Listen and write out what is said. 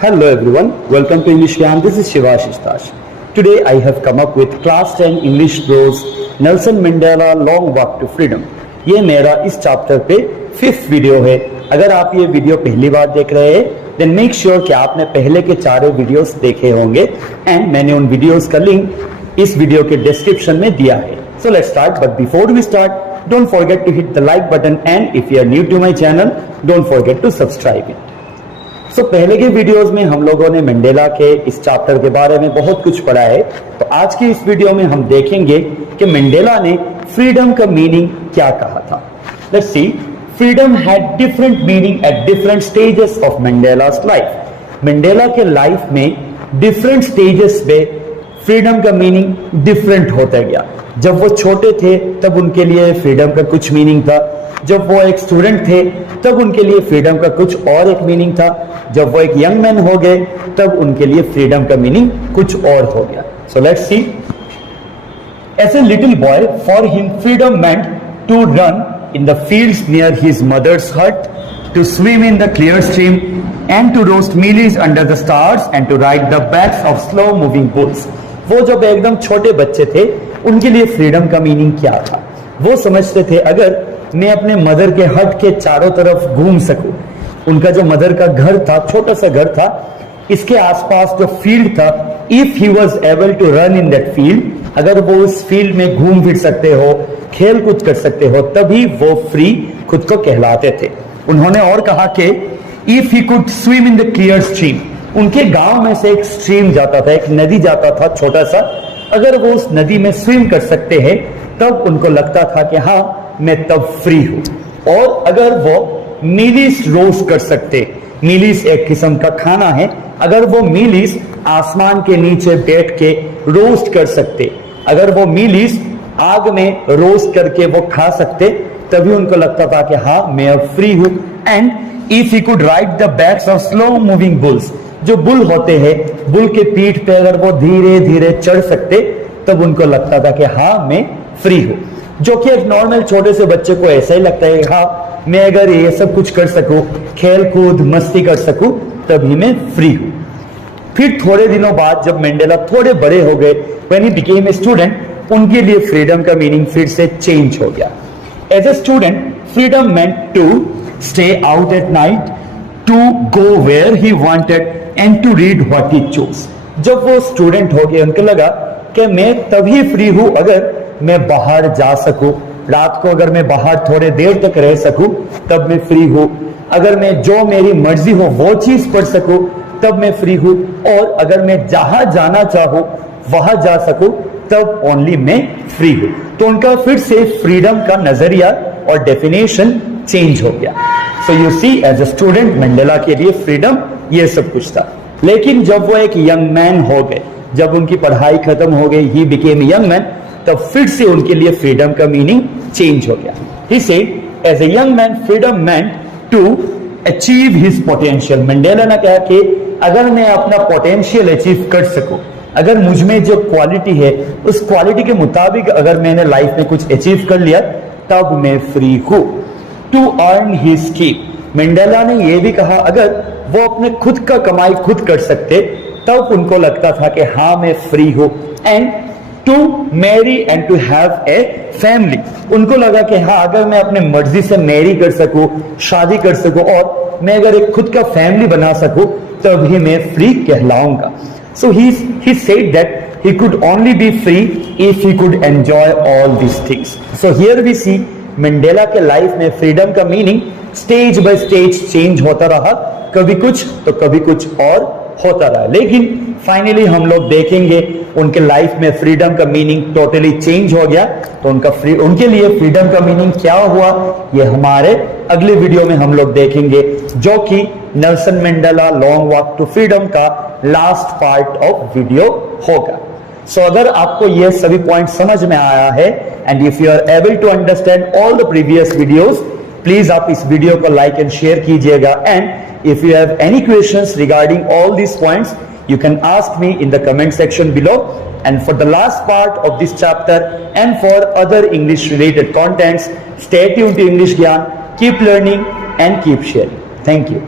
Hello everyone, welcome to English Gyan. This is Shivashish Tash. Today I have come up with Class 10 English Prose Nelson Mandela Long Walk to Freedom. ये मेरा इस chapter पे 5th video है. अगर आप ये video पहली बार देख रहे हैं देन मेक श्योर कि आपने पहले के चारों वीडियोस देखे होंगे एंड मैंने उन वीडियोस का लिंक इस वीडियो के डिस्क्रिप्शन में दिया है. So let's start, but before we start, don't forget to hit the like button and if you are new to my channel, don't forget to subscribe it. So पहले के videos में हम लोगों ने मंडेला के इस चैप्टर के बारे में बहुत कुछ पढ़ा है. तो आज की इस वीडियो में हम देखेंगे कि मंडेला ने फ्रीडम का मीनिंग क्या कहा था. Let's see. Freedom had different meaning at different stages of Mandela's life. Mandela के लाइफ में डिफरेंट स्टेजेस पे फ्रीडम का मीनिंग डिफरेंट होता गया. जब वो छोटे थे तब उनके लिए फ्रीडम का कुछ मीनिंग था. जब वो एक स्टूडेंट थे तब उनके लिए फ्रीडम का कुछ और एक मीनिंग था. जब वो एक यंग मैन हो गए तब उनके लिए फ्रीडम का मीनिंग कुछ और हो गया. So let's see. As a little boy for him freedom meant to run in the fields near his mother's hut, to swim in the clear stream, and to roast mealies under the stars, and to ride the backs of slow moving bulls. वो जब एकदम छोटे बच्चे थे उनके लिए freedom का meaning क्या था. वो समझते थे अगर मैं अपने मदर के हट के चारों तरफ घूम सकूं, उनका जो मदर का घर था छोटा सा घर था, इसके आसपास जो फील्ड था, if he was able to run in that field, अगर वो उस फील्ड में घूम फिर सकते हो, खेल कूद कर सकते हो, तभी वो फ्री खुद को कहलाते थे. उन्होंने और कहा कि if he could swim in the clear stream, उनके गांव में से एक स्ट्रीम जाता था, एक नदी जाता था छोटा सा, अगर वो उस नदी में स्विम कर सकते हैं तब उनको लगता था कि हाँ मैं तब फ्री हूं. और अगर वो मीलीस रोस्ट कर सकते, मीलीस एक किस्म का खाना है, अगर वो मीलीस आसमान के नीचे बैठ के रोस्ट कर सकते, अगर वो मीलीस आग में रोस्ट करके वो खा सकते, तभी उनको लगता था कि हाँ मैं अब फ्री हूं. And if he could ride the backs of slow moving bulls, जो बुल होते हैं, बुल के पीठ पे अगर वो धीरे धीरे चढ़ सकते, तब उनको लगता था कि हाँ मैं फ्री हूं. जो कि एक नॉर्मल छोटे से बच्चे को ऐसा ही लगता है, हाँ मैं अगर ये सब कुछ कर सकूं, खेल कूद मस्ती कर सकूं, तभी मैं फ्री हूं. फिर थोड़े दिनों बाद जब मंडेला थोड़े बड़े हो गए, when he became a student, उनके लिए फ्रीडम का मीनिंग फिर से चेंज हो गया. As a student freedom meant to stay out at night, to go where he wanted and to read what he choose. जब वो स्टूडेंट हो गए उनको लगा कि मैं तभी फ्री हूं अगर मैं बाहर जा सकूं, रात को अगर मैं बाहर थोड़े देर तक रह सकूं तब मैं फ्री हूं, अगर मैं जो मेरी मर्जी हो वो चीज पढ़ सकूं तब मैं फ्री हूं, और अगर मैं जहां जाना चाहूं वहां जा सकूं तब ओनली मैं फ्री हूं. तो उनका फिर से फ्रीडम का नजरिया और डेफिनेशन चेंज हो गया. So you see, as a student Mandela के लिए फ्रीडम ये सब कुछ था. लेकिन जब वो एक यंग मैन हो गए, जब उनकी पढ़ाई खत्म हो गई, ही बिकेम यंग मैन, तब फिर से उनके लिए फ्रीडम का मीनिंग चेंज हो गया. He said as a young man freedom meant to achieve his potential. Mandela ने कहा कि अगर मैं अपना पोटेंशियल अचीव कर सकूं, अगर मुझ में जो क्वालिटी है उस क्वालिटी के मुताबिक अगर मैंने लाइफ में कुछ अचीव कर लिया तब मैं फ्री हूं. To earn his keep, Mandela ने यह भी कहा अगर वो अपने खुद का कमाई खुद कर सकते तब उनको लगता था कि हाँ मैं फ्री हूं. And to marry and to have a family, उनको लगा कि हाँ अगर मैं अपने मर्जी से मैरी कर सकूं, शादी कर सकूं, और मैं अगर एक खुद का फैमिली बना सकूं तभी मैं free कहलाऊंगा. So he said that he could only be free if he could enjoy all these things. So here we see Mandela के लाइफ में फ्रीडम का meaning stage by stage change होता रहा, कभी कुछ तो कभी कुछ और होता रहा. लेकिन फाइनली हम लोग देखेंगे उनके लाइफ में फ्रीडम का मीनिंग टोटली चेंज हो गया. तो उनके लिए फ्रीडम का मीनिंग क्या हुआ ये हमारे अगले वीडियो में हम लोग देखेंगे, जो कि Nelson Mandela long walk to freedom का लास्ट पार्ट ऑफ वीडियो होगा. सो अगर आपको ये सभी पॉइंट समझ में आया है and if you are able to understand all the previous videos, please आप इस वीडियो को लाइक एंड शेयर कीजिएगा. And if you have any questions regarding all these points, you can ask me in the comment section below. And for the last part of this chapter and for other English related contents, stay tuned to English Gyan. Keep learning and keep sharing. Thank you.